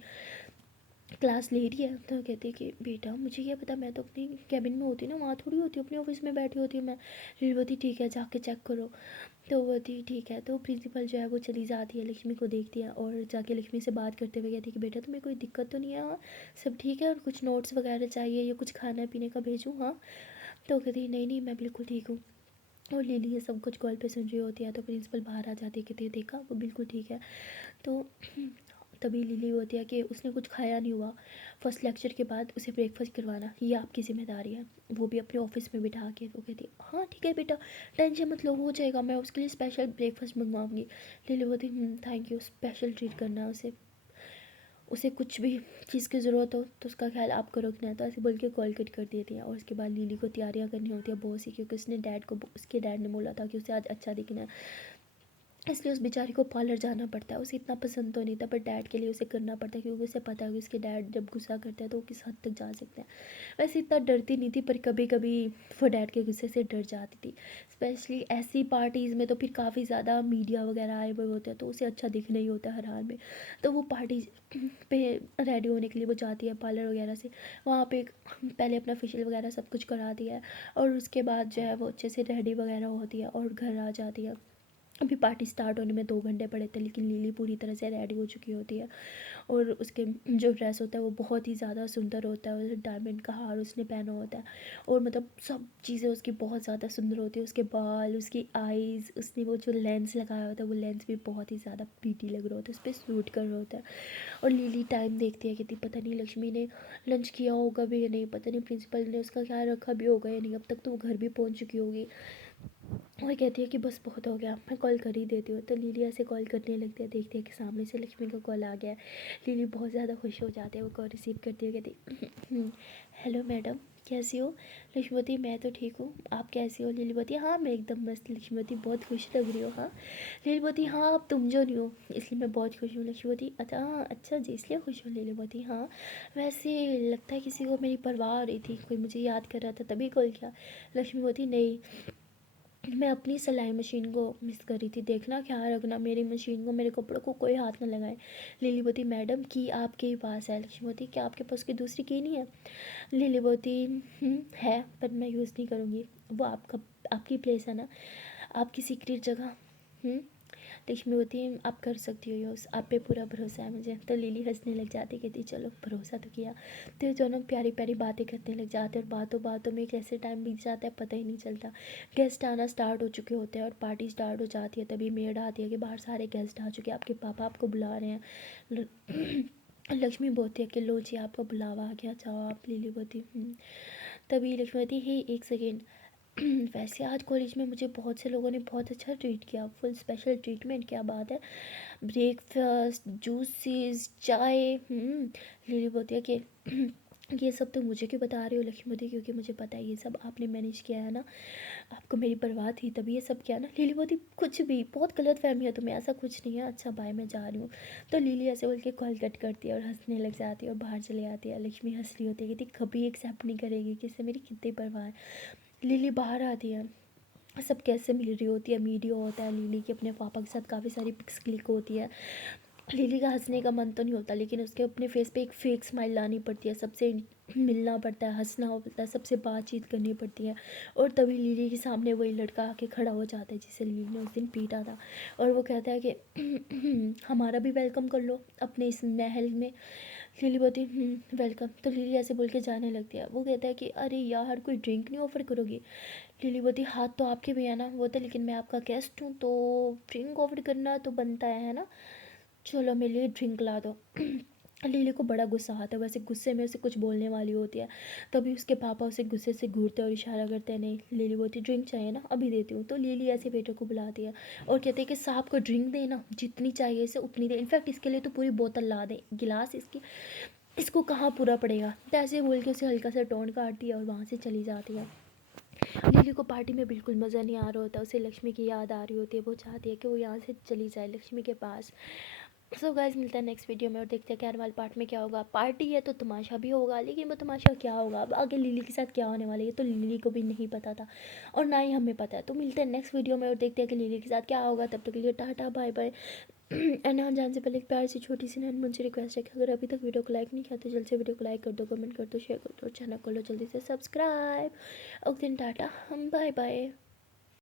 क्लास ले रही है? तो कहती है कि बेटा मुझे क्या पता, मैं तो अपनी कैबिन में होती ना, वहाँ थोड़ी होती हूँ, अपने ऑफिस में बैठी होती हूँ मैं। फिर बोलती ठीक है जाके चेक करो। तो वो थी ठीक है। तो प्रिंसिपल जो है वो चली जाती है, लक्ष्मी को देखती है और जाके लक्ष्मी से बात करते हुए कहती है कि बेटा तुम्हें कोई दिक्कत तो नहीं है? हाँ सब ठीक है, और कुछ नोट्स वगैरह चाहिए या कुछ खाना पीने का भेजूँ? हाँ। तो कहती है नहीं नहीं मैं बिल्कुल ठीक हूँ। और लिली ये सब कुछ कॉल पे सुन रही होती है। तो प्रिंसिपल बाहर आ जाती है, कहती है देखा वो बिल्कुल ठीक है। तो तभी लिली होती है कि उसने कुछ खाया नहीं हुआ, फर्स्ट लेक्चर के बाद उसे ब्रेकफास्ट करवाना ये आपकी ज़िम्मेदारी है, वो भी अपने ऑफिस में बिठा के। वो कहती है हाँ ठीक है बेटा, टेंशन मत लो, हो जाएगा, मैं उसके लिए स्पेशल ब्रेकफास्ट मंगवाऊंगी। लिली बोलती थैंक यू, स्पेशल ट्रीट करना है उसे, उसे कुछ भी चीज़ की ज़रूरत हो तो उसका ख्याल आपको रखना है। तो ऐसे बोल के कॉल कट कर देती है। और उसके बाद लिली को तैयारियां करनी होती है बहुत सी, क्योंकि उसने उसके डैड ने बोला था कि उसे आज अच्छा दिखना है, इसलिए उस बेचारी को पार्लर जाना पड़ता है। उसे इतना पसंद तो नहीं था, पर डैड के लिए उसे करना पड़ता है, क्योंकि उसे पता है कि उसके डैड जब गुस्सा करते हैं तो वो किस हद तक जा सकते हैं। वैसे इतना डरती नहीं थी, पर कभी कभी वो डैड के गुस्से से डर जाती थी। स्पेशली ऐसी पार्टीज़ में तो फिर काफ़ी ज़्यादा मीडिया वगैरह आए हुए होते हैं, तो उसे अच्छा दिखना ही होता है हर हाल में। तो वो पार्टी पे रेडी होने के लिए वो जाती है पार्लर वगैरह से। वहाँ पे पहले अपना फेशियल वगैरह सब कुछ करा दिया है, और उसके बाद जो है वो अच्छे से रेडी वगैरह होती है और घर आ जाती है। अभी पार्टी स्टार्ट होने में 2 घंटे पड़े थे, लेकिन लिली पूरी तरह से रेडी हो चुकी होती है। और उसके जो ड्रेस होता है वो बहुत ही ज़्यादा सुंदर होता है, डायमंड का हार उसने पहना होता है, और मतलब सब चीज़ें उसकी बहुत ज़्यादा सुंदर होती है। उसके बाल, उसकी आईज़, उसने वो जो लेंस लगाया होता है वो लेंस भी बहुत ही ज़्यादा प्रीटी लग रहा होता है, उस पर सूट कर रहा होता है। और लिली टाइम देखती है कि पता नहीं लक्ष्मी ने लंच किया होगा भी या नहीं, पता नहीं प्रिंसिपल ने उसका ख्याल रखा भी होगा या नहीं, अब तक तो वो घर भी पहुँच चुकी होगी। और कहती है कि बस बहुत हो गया, मैं कॉल कर ही देती हूँ। तो लिली ऐसे कॉल करने लगती है, देखती है कि सामने से लक्ष्मी का कॉल आ गया है। लिली बहुत ज़्यादा खुश हो जाती है, वो कॉल रिसीव करती है, कहती हेलो मैडम, कैसी हो? लक्ष्मीवती मैं तो ठीक हूँ, आप कैसी हो? लिलीवती हाँ मैं एकदम मस्त। लक्ष्मीवती बहुत खुश लग रही हो। हाँ लिलीवती हाँ अब तुम जो नहीं हो इसलिए मैं बहुत खुश हूँ। लक्ष्मीवती अच्छा हाँ अच्छा जी इसलिए खुश हूँ। लिलीवती हाँ वैसे लगता है किसी को मेरी परवाह हो रही थी, कोई मुझे याद कर रहा था तभी कॉल किया। लक्ष्मीवती नहीं, मैं अपनी सिलाई मशीन को मिस कर रही थी, देखना ख्याल रखना मेरी मशीन को, मेरे कपड़ों को कोई हाथ ना लगाए। लिलीवती मैडम की आपके ही पास है। लक्ष्मीवती क्या आपके पास कोई दूसरी की नहीं है? लिलीवती है पर मैं यूज़ नहीं करूँगी, वो आपकी प्लेस है ना, आपकी सीक्रेट जगह। लक्ष्मीवती आप कर सकती हो यूज़, आप पे पूरा भरोसा है मुझे। तो लिली हंसने लग जाती, कहती चलो भरोसा तो किया। तो दोनों प्यारी प्यारी बातें करने लग जाते हैं, और बातों बातों में कैसे टाइम बीत जाता है पता ही नहीं चलता। गेस्ट आना स्टार्ट हो चुके होते हैं और पार्टी स्टार्ट हो जाती है। तभी मेड आती है कि बाहर सारे गेस्ट आ चुके हैं, आपके पापा आपको बुला रहे हैं। लक्ष्मी बोलती है कि लो जी आपका बुलावा आ गया, जाओ आप। लिली बोलती तभी लक्ष्मीवती ही एक सेकेंड वैसे आज कॉलेज में मुझे बहुत से लोगों ने बहुत अच्छा ट्रीट किया, फुल स्पेशल ट्रीटमेंट, क्या बात है, ब्रेकफास्ट, जूसेस, चाय। लिली बोलती है कि ये सब तो मुझे क्यों बता रही हो लक्ष्मीवती, क्योंकि मुझे पता है ये सब आपने मैनेज किया है ना, आपको मेरी परवाह थी तभी ये सब किया ना। लिली बोलती कुछ भी, बहुत गलत फहमी है तुम्हें, ऐसा कुछ नहीं है, अच्छा बाय मैं जा रही हूँ। तो लिली ऐसे बोल के कॉल कट करती है और हंसने लग जाती है और बाहर चले आती है। लक्ष्मी हंस रही होती है, कहती कभी एक्सेप्ट नहीं करेगी कि इससे मेरी कितनी परवाह है। लिली बाहर आती है, सब कैसे मिल रही होती है, मीडिया होता है लिली की अपने पापा के साथ, काफ़ी सारी पिक्स क्लिक होती है। लिली का हंसने का मन तो नहीं होता, लेकिन उसके अपने फेस पे एक फेक स्माइल लानी पड़ती है, सबसे मिलना पड़ता है, हंसना होता है, सबसे बातचीत करनी पड़ती है। और तभी लिली के सामने वही लड़का आके खड़ा हो जाता है जिसे लिली ने उस दिन पीटा था, और वो कहता है कि हमारा भी वेलकम कर लो अपने इस महल में। लिली बोलती वेलकम। तो लिली ऐसे बोल के जाने लगती है। वो कहता है कि अरे यार कोई ड्रिंक नहीं ऑफ़र करोगी? लिली बोलती हाथ तो आपके भी है ना, वो तो लेकिन मैं आपका गेस्ट हूँ तो ड्रिंक ऑफ़र करना तो बनता है ना, चलो मेरे लिए ड्रिंक ला दो। लिली को बड़ा गुस्सा आता है, वैसे गुस्से में उसे कुछ बोलने वाली होती है, तभी उसके पापा उसे गुस्से से घूरते और इशारा करते हैं। नहीं, लिली बोलती ड्रिंक चाहिए ना, अभी देती हूँ। तो लिली ऐसे बेटे को बुलाती है और कहते हैं कि साहब को ड्रिंक देना, जितनी चाहिए इसे उतनी दे, इनफैक्ट इसके लिए तो पूरी बोतल ला दे, गिलास इसकी, इसको कहाँ पूरा पड़ेगा। तो ऐसे बोल के उसे हल्का सा टोन काटती है और वहाँ से चली जाती है। लिली को पार्टी में बिल्कुल मज़ा नहीं आ रहा होता, उसे लक्ष्मी की याद आ रही होती है, वो चाहती है कि वो यहाँ से चली जाए लक्ष्मी के पास। सो गाइस मिलता है नेक्स्ट वीडियो में और देखते हैं कैरवाल पार्ट में क्या होगा। पार्टी है तो तमाशा भी होगा, लेकिन वो तमाशा क्या होगा अब आगे लिली के साथ क्या होने वाला है, ये तो लिली को भी नहीं पता था और ना ही हमें पता है। तो मिलते हैं नेक्स्ट वीडियो में और देखते हैं कि लिली के साथ क्या होगा। तब तक के लिए टाटा बाय बाय। एंड हाँ जाने से पहले एक प्यार सी छोटी सी नैन मुझसे रिक्वेस्ट है कि अगर अभी तक वीडियो को लाइक नहीं किया तो जल्द से वीडियो को लाइक कर दो, कमेंट कर दो, शेयर कर दो और चैनल को लो जल्दी से सब्सक्राइब। ओके टाटा बाय बाय।